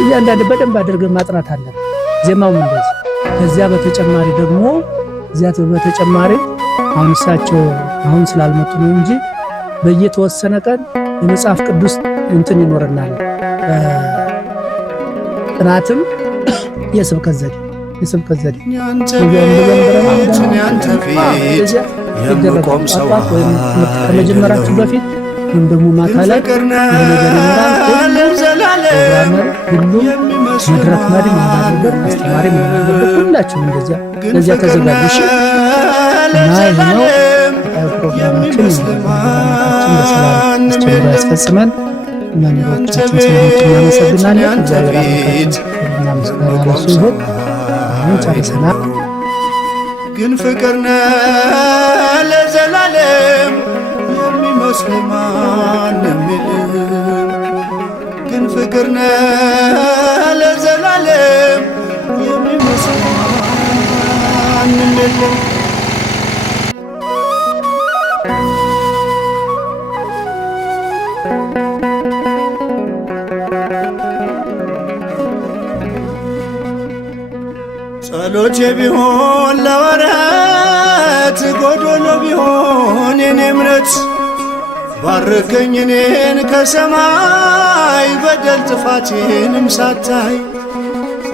እያንዳንዱ በደንብ አድርገን ማጥናት አለን። ዜማውም እንደዚህ። ከዚያ በተጨማሪ ደግሞ አሁን እሳቸው አሁን ስላልመጡ ነው እንጂ በየተወሰነ ቀን የመጽሐፍ ቅዱስ እንትን ይኖርናል። ጥናትም የስብከት ዘዴ ከመጀመራችሁ በፊት ወይም ደግሞ ማታ ላይ ሁሉም መድረክ መሪ ማለበት አስተማሪ ማለበት ሁላችሁም እንደዚያ ለዚያ ተዘጋጁ እና ይሄው ፕሮግራማችን በሰላም ያስፈጽመን። መምህሮቻችን ሰዎችን እናመሰግናለን። እግዚአብሔር ይመስገን። አሁን ጨርሰናል። ግን ፍቅር ነህ ለዘላለም የሚመስል ማንም የለም። ግን ፍቅር ነህ ለዘላለም የሚመስል ማንም የለም። ጸሎቴ ቢሆን ለወረት ጎዶሎ ቢሆን የኔ እምነት ባርከኝ እኔን ከሰማይ በደል ጥፋቴንም ሳታይ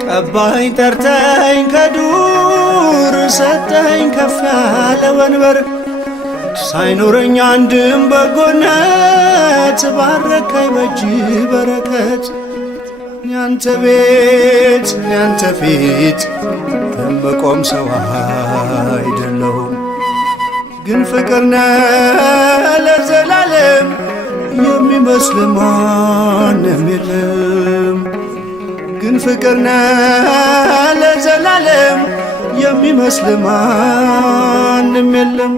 ቀባኝ ጠርተኝ ከዱር ሰጠኝ ከፍ ያለ ወንበር ሳይኖረኝ አንድም በጎነት ባረከኝ በእጅ በረከት ያንተ ቤት ያንተ ፊት የምቆም ሰው አይደለሁም። ግን ፍቅር ነህ ለዘላለም የሚመስል ማንም የለም። ግን ፍቅር ነህ ለዘላለም የሚመስል ማንም የለም።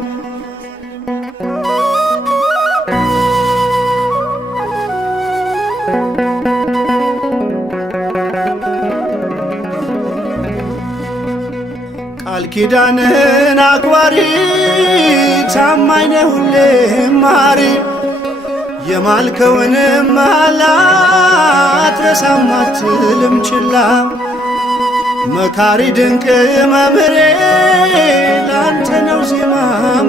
ቃል ኪዳንህን አክባሪ ታማኝ ነህ ሁሌም መሐሪ የማልከውንም መሐላ አትረሳም አትልም ችላ መካሪ ድንቅ መምህሬ ላንተ ነው ዜማ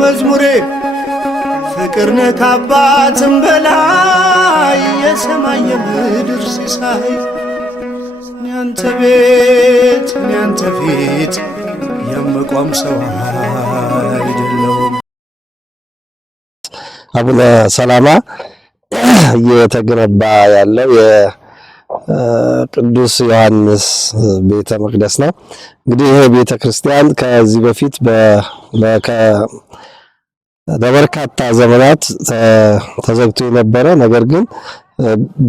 መዝሙሬ ፍቅር ነህ ከአባትም በላይ የሰማይ የምድር ሲሳይ ያንተ ቤት ያንተ ፊት የምቆም ሰው አይደለሁም። አቡነ ሰላማ እየተገነባ ያለው የቅዱስ ዮሐንስ ቤተ መቅደስ ነው። እንግዲህ ይሄ ቤተ ክርስቲያን ከዚህ በፊት ለበርካታ ዘመናት ተዘግቶ የነበረ ነገር ግን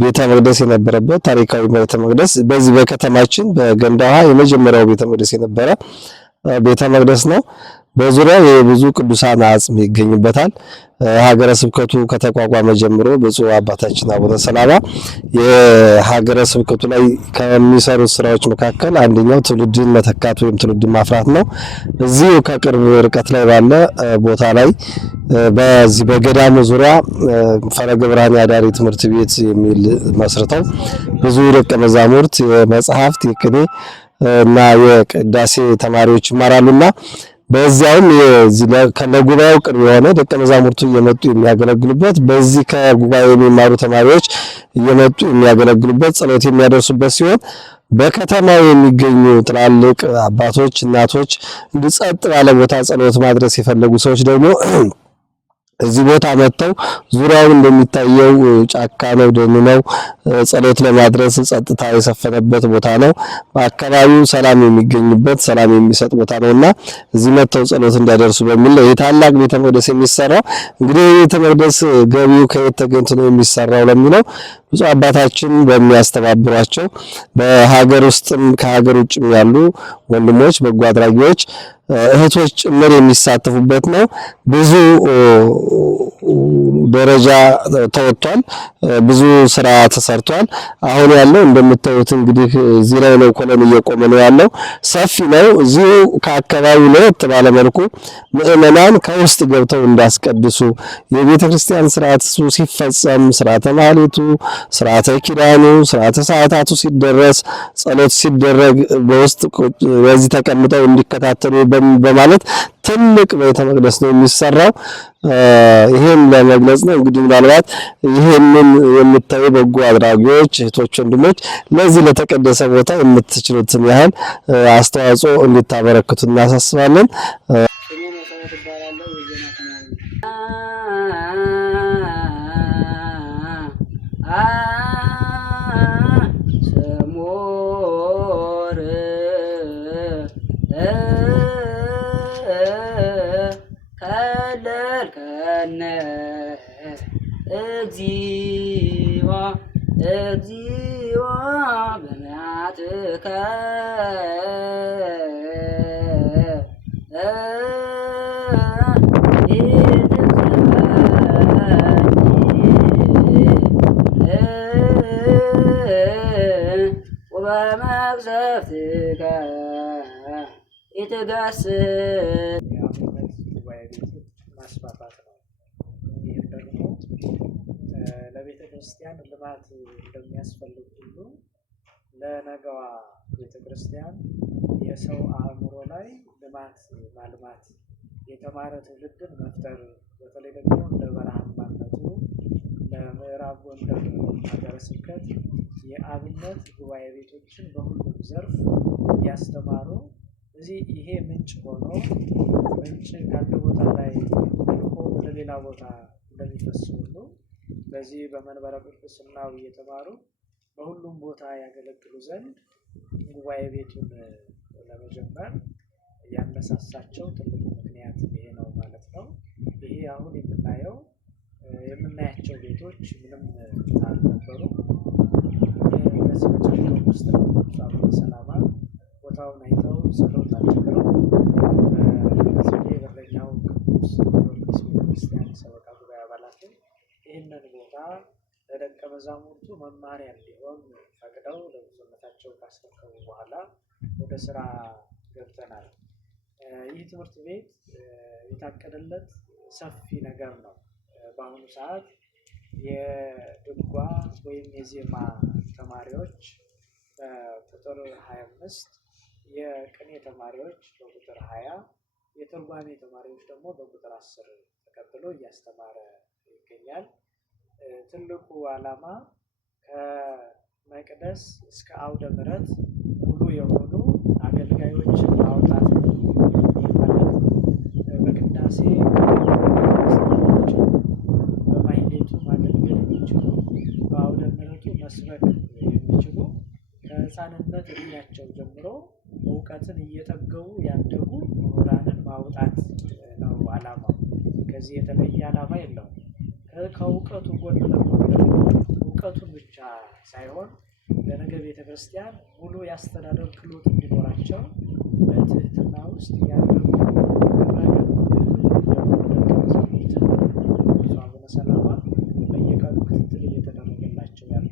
ቤተ መቅደስ የነበረበት ታሪካዊ ቤተ መቅደስ በዚህ በከተማችን በገንዳ ውሃ የመጀመሪያው ቤተ መቅደስ የነበረ ቤተ መቅደስ ነው። በዙሪያው የብዙ ቅዱሳን አጽም ይገኝበታል። ሀገረ ስብከቱ ከተቋቋመ ጀምሮ ብፁዕ አባታችን አቡነ ሰላማ የሀገረ ስብከቱ ላይ ከሚሰሩት ስራዎች መካከል አንደኛው ትውልድን መተካት ወይም ትውልድን ማፍራት ነው። እዚሁ ከቅርብ ርቀት ላይ ባለ ቦታ ላይ በዚህ በገዳሙ ዙሪያ ፈለገ ብርሃን አዳሪ ትምህርት ቤት የሚል መስርተው ብዙ ደቀ መዛሙርት የመጽሐፍት የቅኔ እና የቅዳሴ ተማሪዎች ይማራሉና በዚያውም ለጉባኤው ቅርብ የሆነ ደቀ መዛሙርቱ እየመጡ የሚያገለግሉበት በዚህ ከጉባኤው የሚማሩ ተማሪዎች እየመጡ የሚያገለግሉበት ጸሎት የሚያደርሱበት ሲሆን በከተማው የሚገኙ ትላልቅ አባቶች እናቶች እንዲጸጥ ባለ ቦታ ጸሎት ማድረስ የፈለጉ ሰዎች ደግሞ እዚህ ቦታ መጥተው ዙሪያውን እንደሚታየው ጫካ ነው፣ ደን ነው። ጸሎት ለማድረስ ጸጥታ የሰፈነበት ቦታ ነው። በአካባቢው ሰላም የሚገኝበት ሰላም የሚሰጥ ቦታ ነውና እዚህ መጥተው ጸሎት እንዲያደርሱ በሚል የታላቅ ቤተ መቅደስ የሚሰራው። እንግዲህ ቤተ መቅደስ ገቢው ከየት ተገኝቶ ነው የሚሰራው ለሚለው ብፁዕ አባታችን በሚያስተባብሯቸው በሀገር ውስጥም ከሀገር ውጭም ያሉ ወንድሞች በጎ አድራጊዎች እህቶች ጭምር የሚሳተፉበት ነው። ብዙ ደረጃ ተወጥቷል። ብዙ ስራ ተሰርቷል። አሁን ያለው እንደምታዩት እንግዲህ እዚህ ላይ ነው ኮለን እየቆመ ነው ያለው። ሰፊ ነው። እዚሁ ከአካባቢው ለየት ባለ መልኩ ምእመናን ከውስጥ ገብተው እንዳስቀድሱ የቤተ ክርስቲያን ስርዓት ሲፈጸም ስርዓተ ማህሌቱ፣ ስርዓተ ኪዳኑ፣ ስርዓተ ሰዓታቱ ሲደረስ፣ ጸሎት ሲደረግ በውስጥ በዚህ ተቀምጠው እንዲከታተሉ በማለት ትልቅ ቤተ መቅደስ ነው የሚሰራው። ይሄን ለመግለጽ ነው። እንግዲህ ምናልባት ይሄንን የምታዩ በጎ አድራጊዎች እህቶች፣ ወንድሞች ለዚህ ለተቀደሰ ቦታ የምትችሉትን ያህል አስተዋጽኦ እንድታበረክቱ እናሳስባለን። እግዚኦ በመዓትከ ወበመቅሰፍትከ ኢትገሥጽ ማስፋፋት ነው። ይህም ደግሞ ለቤተ ክርስቲያን ልማት እንደሚያስፈልግ ሁሉ ለነገዋ ቤተ ክርስቲያን የሰው አእምሮ ላይ ልማት ማልማት፣ የተማረ ትውልድን መፍጠር፣ በተለይ ደግሞ እንደ በረሃማነቱ ለምዕራብ ጎንደር ሀገረ ስብከት የአብነት ጉባኤ ቤቶችን በሁሉም ዘርፍ እያስተማሩ እዚህ ይሄ ምንጭ ሆኖ ምንጭ ካለ ቦታ ላይ ልቆ ወደ ሌላ ቦታ እንደሚፈስ ሁሉ በዚህ በመንበረ ጵጵስናው እየተማሩ በሁሉም ቦታ ያገለግሉ ዘንድ ጉባኤ ቤቱን ለመጀመር ያነሳሳቸው ትልቁ ምክንያት ይሄ ነው ማለት ነው። ይሄ አሁን የምናያቸው ቤቶች ምንም አልነበሩም። በዚህ በጫካው ውስጥ ነው አቡነ ሰላማ ቦታውን አይተው ጸሎት አድርገው በዚህ በረኛው ቅዱስ ጊዮርጊስ ቤተክርስቲያን ሰበካ ጉባኤ አባላትን ይህንን ቦታ ለደቀ መዛሙርቱ መማሪያ እንዲሆን ፈቅደው ለብፁዕነታቸው ካስረከቡ በኋላ ወደ ስራ ገብተናል። ይህ ትምህርት ቤት የታቀደለት ሰፊ ነገር ነው። በአሁኑ ሰዓት የድጓ ወይም የዜማ ተማሪዎች በቁጥር 25፣ የቅኔ ተማሪዎች በቁጥር 20፣ የትርጓሜ ተማሪዎች ደግሞ በቁጥር 10 ተቀብሎ እያስተማረ ይገኛል። ትልቁ ዓላማ ከመቅደስ እስከ አውደ ምሕረት ሙሉ የሆኑ አገልጋዮችን ማውጣት ነው። በቅዳሴ በማህሌቱ ማገልገል የሚችሉ በአውደ ምሕረቱ መስበክ የሚችሉ ከሕፃንነት እድሜያቸው ጀምሮ እውቀትን እየጠገቡ ያደጉ ምሁራንን ማውጣት ነው ዓላማው። ከዚህ የተለየ ዓላማ የለውም። ከእውቀቱ ጎን ለጎን ደግሞ እውቀቱን ብቻ ሳይሆን ለነገ ቤተ ክርስቲያን ሙሉ የአስተዳደር ክህሎት እንዲኖራቸው በትህትና ውስጥ ያደጉ አቡነ ሰላማ በየቀኑ ክትትል እየተደረገላቸው ያሉ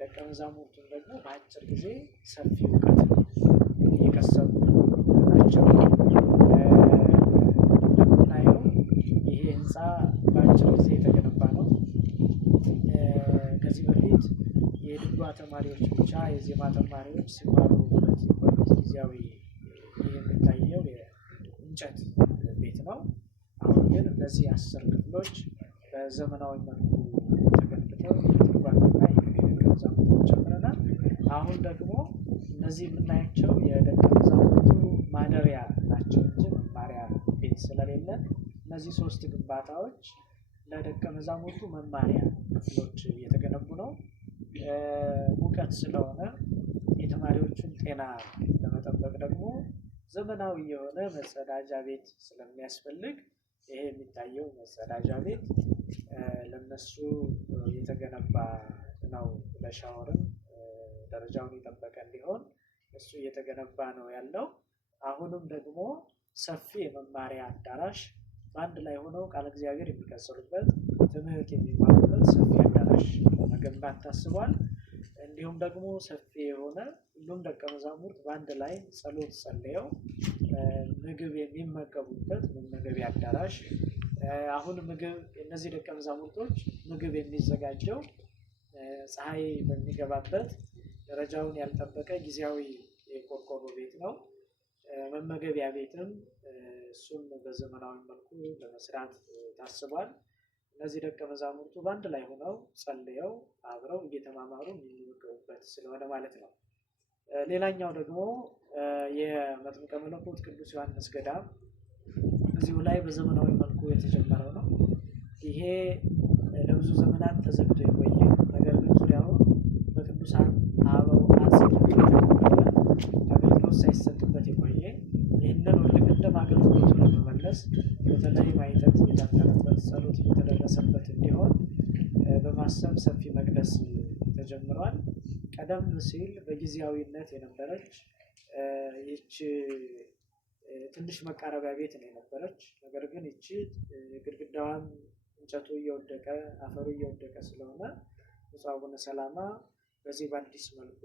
ደቀ መዛሙርቱን ደግሞ በአጭር ጊዜ ሰፊ እውቀት እየቀሰሙ ናቸው። እንደምናየው ይሄ ህንፃ በአጭር ጊዜ የተገነባ ነው። ከዚህ በፊት የድጓ ተማሪዎች ብቻ የዜማ ተማሪዎች ሲማሩበት የቆዩት ጊዜያዊ የሚታየው የእንጨት ቤት ነው። አሁን ግን እነዚህ 10 ክፍሎች በዘመናዊ መልኩ ተገንብተው የትርጓሜና የቅኔ ደቀ መዛሙርትን ጨምረናል። አሁን ደግሞ እነዚህ የምናያቸው የደቀ መዛሙርቱ ማደሪያ ናቸው እንጂ መማሪያ ቤት ስለሌለ እነዚህ 3 ግንባታዎች ለደቀ መዛሙርቱ መማሪያ ክፍሎች እየተገነቡ ነው። ሙቀት ስለሆነ የተማሪዎቹን ጤና ለመጠበቅ ደግሞ ዘመናዊ የሆነ መጸዳጃ ቤት ስለሚያስፈልግ ይሄ የሚታየው መጸዳጃ ቤት ለነሱ የተገነባ ነው። ለሻወርም ደረጃውን የጠበቀ እንዲሆን እሱ እየተገነባ ነው ያለው። አሁንም ደግሞ ሰፊ የመማሪያ አዳራሽ በአንድ ላይ ሆነው ቃለ እግዚአብሔር የሚቀስሩበት ትምህርት የሚማሩበት ሰፊ አዳራሽ ለመገንባት ታስቧል። እንዲሁም ደግሞ ሰፊ የሆነ ሁሉም ደቀ መዛሙርት በአንድ ላይ ጸሎት ጸልየው ምግብ የሚመገቡበት መመገቢያ አዳራሽ። አሁን ምግብ እነዚህ ደቀ መዛሙርቶች ምግብ የሚዘጋጀው ፀሐይ በሚገባበት ደረጃውን ያልጠበቀ ጊዜያዊ የቆርቆሮ ቤት ነው። መመገቢያ ቤትም እሱም በዘመናዊ መልኩ ለመስራት ታስቧል። እነዚህ ደቀ መዛሙርቱ በአንድ ላይ ሆነው ጸልየው አብረው እየተማማሩ የሚመገቡበት ስለሆነ ማለት ነው። ሌላኛው ደግሞ የመጥምቀ መለኮት ቅዱስ ዮሐንስ ገዳም እዚሁ ላይ በዘመናዊ መልኩ የተጀመረው ነው። ይሄ ለብዙ ዘመናት ተዘግቶ የቆየ ነገር ግን ዙሪያውን በቅዱሳን አበው አገልግሎት ሳይሰጥበት የቆየ ይህንን ወደ ቀደም አገልግሎቱ ለመመለስ በተለይ ማይጠት የታጠረበት ጸሎት የተደረሰበት እንዲሆን በማሰብ ሰፊ መቅደስ ተጀምሯል። ቀደም ሲል በጊዜያዊነት የነበረች ይህች ትንሽ መቃረቢያ ቤት ነው የነበረች። ነገር ግን ይህች ግድግዳዋን እንጨቱ እየወደቀ አፈሩ እየወደቀ ስለሆነ ብፁዕ አቡነ ሰላማ በዚህ በአዲስ መልኩ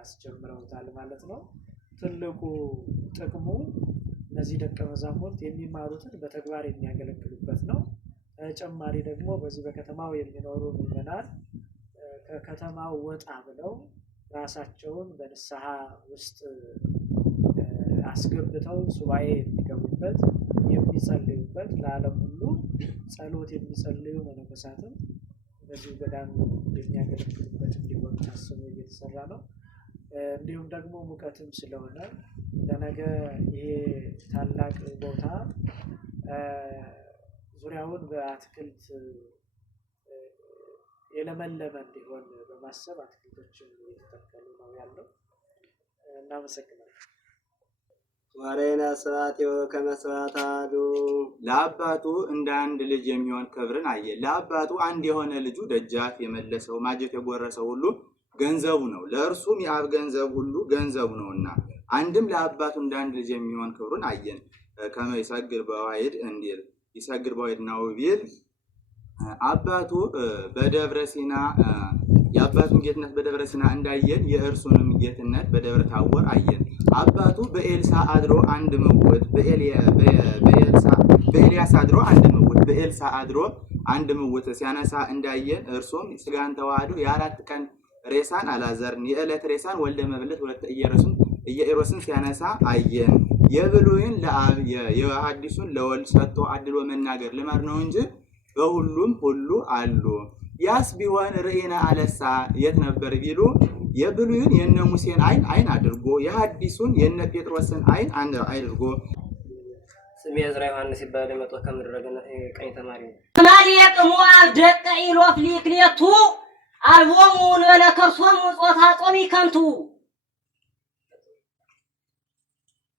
አስጀምረውታል ማለት ነው። ትልቁ ጥቅሙ እነዚህ ደቀ መዛሙርት የሚማሩትን በተግባር የሚያገለግሉበት ነው። ተጨማሪ ደግሞ በዚህ በከተማው የሚኖሩ ምዕመናን ከከተማው ወጣ ብለው ራሳቸውን በንስሐ ውስጥ አስገብተው ሱባኤ የሚገቡበት የሚጸልዩበት ለዓለም ሁሉ ጸሎት የሚጸልዩ መነኮሳትም በዚህ ገዳም የሚያገለግሉበት እንዲሆን ታስቦ እየተሰራ ነው። እንዲሁም ደግሞ ሙቀትም ስለሆነ ለነገ ይሄ ታላቅ ቦታ ዙሪያውን በአትክልት የለመለመ እንዲሆን በማሰብ አትክልቶችን እየተተከሉ ነው ያለው። እናመሰግናለን። ዋሬና ስራቴው ከመስራታዱ ለአባቱ እንደ አንድ ልጅ የሚሆን ክብርን አየ። ለአባቱ አንድ የሆነ ልጁ ደጃፍ የመለሰው ማጀት የጎረሰው ሁሉ ገንዘቡ ነው፣ ለእርሱም የአብ ገንዘብ ሁሉ ገንዘቡ ነውና አንድም ለአባቱ እንደ አንድ ልጅ የሚሆን ክብሩን አየን። ከመ ይሰግድ በዋሕድ እንዲል ይሰግድ በዋሕድ ነው ቢል አባቱ በደብረ ሲና የአባቱን ጌትነት በደብረ ሲና እንዳየን የእርሱንም ጌትነት በደብረ ታቦር አየን። አባቱ በኤልሳ አድሮ አንድ ምውት በኤልያስ አድሮ አንድ ምውት በኤልሳ አድሮ አንድ ምውት ሲያነሳ እንዳየን እርሱም ስጋን ተዋህዶ የአራት ቀን ሬሳን አላዘርን የዕለት ሬሳን ወልደ መበለት ወለተ ኢየሩስን ሲያነሳ አየን። የብሉይን ለአብ የሐዲሱን ለወልድ ሰጥቶ አድሎ መናገር ልማድ ነው እንጂ በሁሉም ሁሉ አሉ። ያስ ቢሆን ርኢና አለሳ የት ነበር ቢሉ የብሉይን የነ ሙሴን አይን አድርጎ የሐዲሱን የነ ጴጥሮስን አይን አድርጎ ስሜ ዕዝራ ዮሐንስ ይባላል። የመጣ ከምድረገነ ቀኝ ተማሪ ማሊየቅ ሞአብ ደቀ ኢሎፍ ሊክሌቱ አልቦሙ ለከርሶሙ ጾታ ጾሚ ከንቱ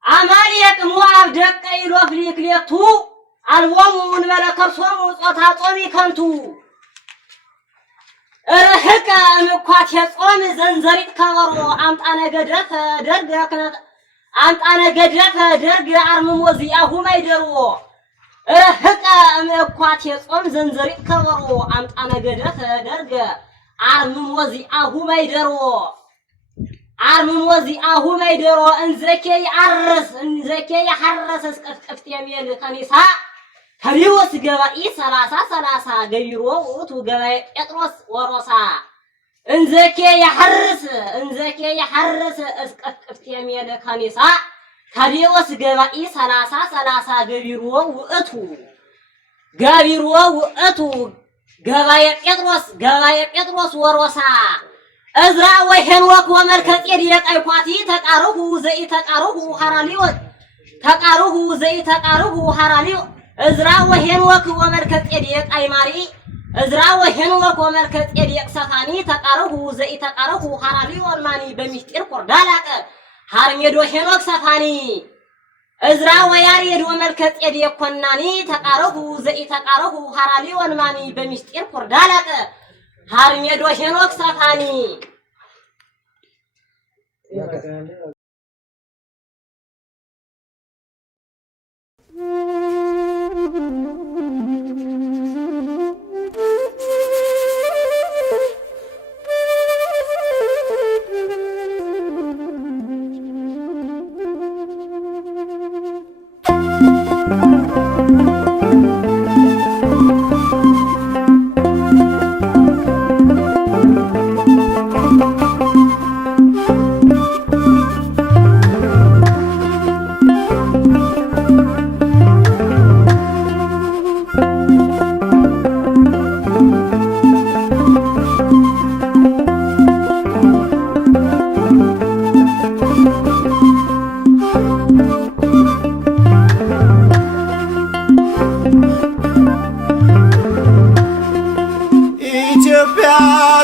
አማሊየቅ ሞአብ ደቀ ኢሎፍ ሊክሌቱ አልቦሙ ለከርሶሙ ጾታ ጾሚ ከንቱ እርህቀ ምኳት የጾም ዘንዘሪት ከበሮ አምጣነ ገደፈ ደርግ ክነት አምጣነ ገደፈ ደርግ አርምሞ ዚአሁ ማይደርዎ እርህቀ ምኳት የጾም ዘንዘሪት ከበሮ አምጣነ ገደፈ ደርግ አርምሞ ዚአሁ ማይደርዎ አርምሞ ዚአሁ ማይደርዎ እንዘኬ ያሐረስ እስቀፍቅፍት የሚል ከኒሳ ከቢወስ ገባኢ 30 ገይሮ ውቱ ገባኤ ጴጥሮስ ወሮሳ እንዘኬ ያሐርስ እስቀፍቅፍት የሚል ከኒሳ ከቢወስ ገባኢ 30 ገቢሮ ውእቱ ገባኤ ጴጥሮስ ወሮሳ እዝራ ወሄኖክ ወመልከጼዴቅ አይኳቲ ተቃርሁ ሐራሊዮ እዝራ ወሄኖክ ወመልከጼዴቅ አይማሪ እዝራ ወሄኖክ ወመልከጼዴቅ ሰፋኒ ተቃርሁ ሐራሊዮ ማኒ በሚስጢር ኮርዳላቀ ሐርሜዶ ሄኖክ ሰፋኒ እዝራ ወያሬድ ወመልከጼዴቅ ኮናኒ ተቃርሁ ሐራሊዮ ማኒ በሚስጢር ኮርዳላቀ ሐርሜዶ ሄኖክ ሰፋኒ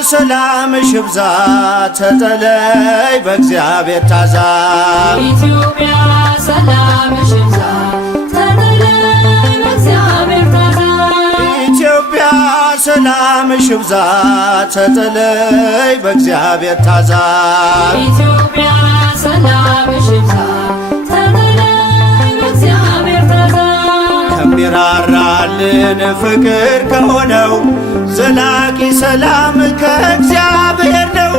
ሰላምሽ ይብዛ ተጠለይ በእግዚአብሔር ታዛ ኢትዮጵያ ሰላምሽ ይብዛ ተጠለይ በእግዚአብሔር ታዛ ኢትዮጵያ ሰላምሽ ይብዛ ተጠለይ በእግዚአብሔር ታዛ ኢትዮጵያ ሰላምሽ ይብዛ ተጠለይ በእግዚአብሔር ታዛ ከሚራራልን ፍቅር ከሆነው ዘላቂ ሰላም ከእግዚአብሔር ነው።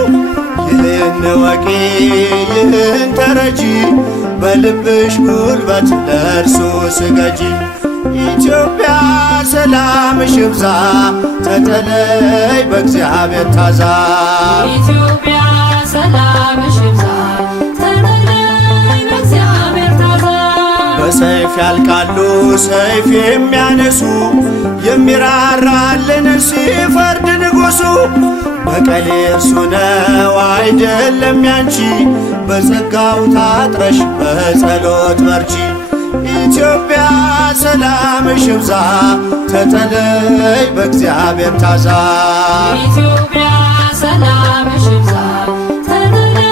ይህን ወቂ ይህን ተረጂ በልብሽ ጉልበት ለእርሱ ስገጂ። ኢትዮጵያ ሰላምሽ ይብዛ ተጠለይ በእግዚአብሔር ታዛ ኢትዮጵያ ሰላምሽ ይብዛ ተጠለይ በእግዚአብሔር ታዛ በሰይፍ ያልቃሉ ሰይፍ የሚያነሱ የሚራራልን ሲፈርድ ንጉሡ በቀል እርሱ ነው አይደለም ያንቺ በጸጋው ታጥረሽ በጸሎት በርቺ። ኢትዮጵያ ሰላምሽ ይብዛ ተጠለይ በእግዚአብሔር ታዛ ኢትዮጵያ ሰላምሽ ይብዛ ተጠለይ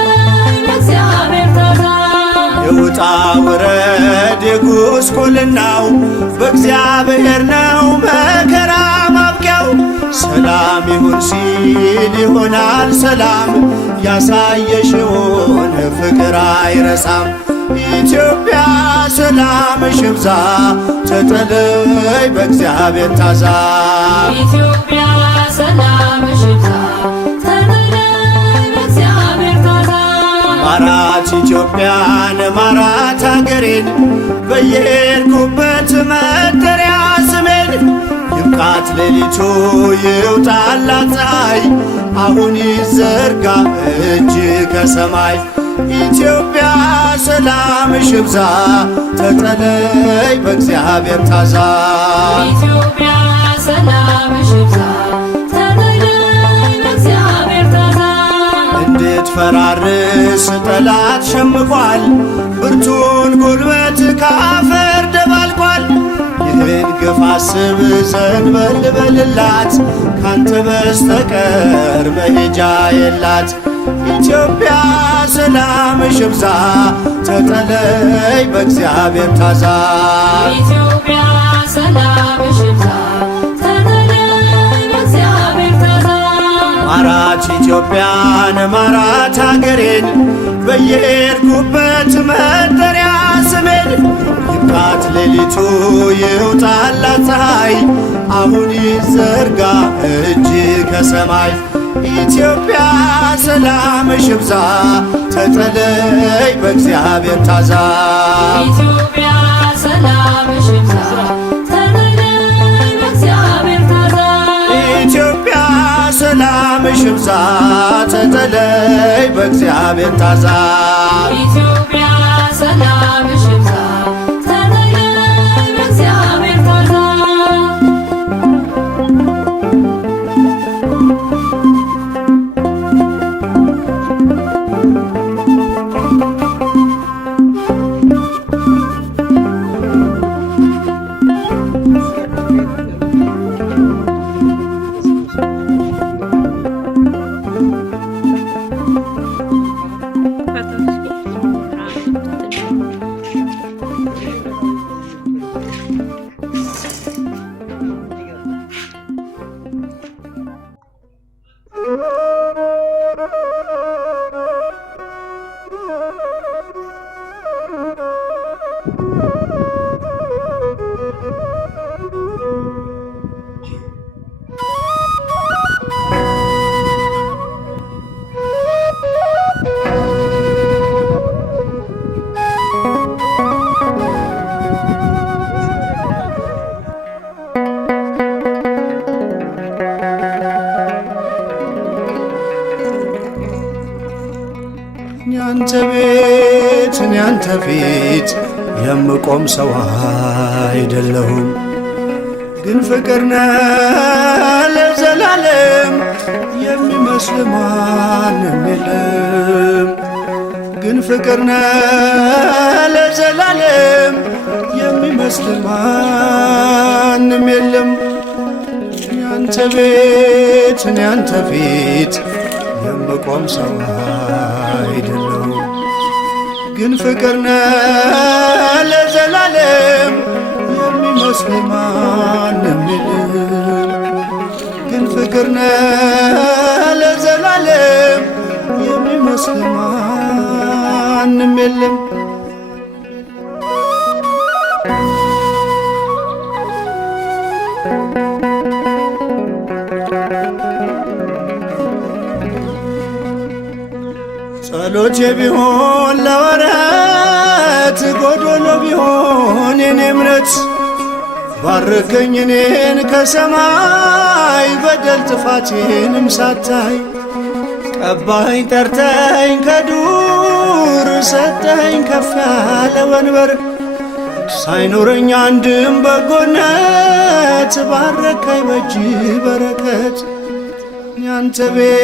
በእግዚአብሔር ታዛ የውጣ ውረድ የጉስቁልናው በእግዚአብሔር ነው መከራ ማብቂያው። ሰላም ይሁን ሲል ይሆናል ሰላም ያሳየሽውን ፍቅር አይረሳም። ኢትዮጵያ ሰላምሽ ይብዛ ተጠለይ በእግዚአብሔር ታዛ ኢትዮጵያ ሰላምሽ ይብዛ ተጠለይ በእግዚአብሔር ታዛ ማራት ኢትዮጵያን ማራት ሀገሬን በየሄድኩበት መጠሪያ ስሜን ይብቃት ሌሊቱ ይውጣላት ፀሐይ አሁን ይዘርጋ እጅ ከሰማይ። ኢትዮጵያ ሰላምሽ ይብዛ ተጠለይ በእግዚአብሔር ታዛ ኢትዮጵያ ሰላምሽ ይብዛ ተጠለይ በእግዚአብሔር ታዛ እንድትፈራርስ ጠላት ሸምቋል ብርቱን ጉልበት ካፈር ደባልቋል። ይህን ግፍ አስብ ዘንበል በልላት ካንተ በስተቀር መሄጃ የላት። ኢትዮጵያ ሰላምሽ ይብዛ ተጠለይ በእግዚአብሔር ታዛ ኢትዮጵያ ሰላምሽ ይብዛ ተጠለይ በእግዚአብሔር ታዛ ማራት ኢትዮጵያን ማራት ሀገሬን በየሄድኩበት መጠሪያ ስሜን ይብቃት ሌሊቱ ይውጣላት ፀሐይ አሁን ይዘርጋ እጅ ከሰማይ። ኢትዮጵያ ሰላምሽ ይብዛ ተጠለይ በእግዚአብሔር ታዛ ኢትዮጵያ ሰላምሽ ይብዛ ተጠለይ በእግዚአብሔር ታዛ ኢትዮጵያ ሰላምሽ ይብዛ ተጠለይ በእግዚአብሔር ታዛ ኢትዮጵያ ሰላምሽ ይብዛ ተጠለይ በእግዚአብሔር ታዛ ያንተ ቤት እኔ ያንተ ፊት የምቆም ሰው አይደለሁም፣ ግን ፍቅር ነህ ለዘላለም የሚመስል ማንም የለም። ግን ፍቅር ነህ ለዘላለም የሚመስል ማንም የለም። ያንተ ቤት እኔ ያንተ ፊት የምቆም ሰው አይደለሁም፣ ግን ፍቅር ነህ ለዘላለም የሚመስል ማንም የለም። ግን ፍቅር ነህ ለዘላለም የሚመስል ማንም የለም። ጸሎቴ ቢሆን ለወረት ጎዶሎ ቢሆን የኔ እምነት ባርከኝ እኔን ከሰማይ በደል ጥፋቴንም ሳታይ ቀባኝ ጠርተኝ ከዱር ሰጠኝ ከፍ ያለ ወንበር ሳይኖረኝ አንድም በጎነት ባረከኝ በእጅ በረከት ያንተ ቤት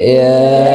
Yeah.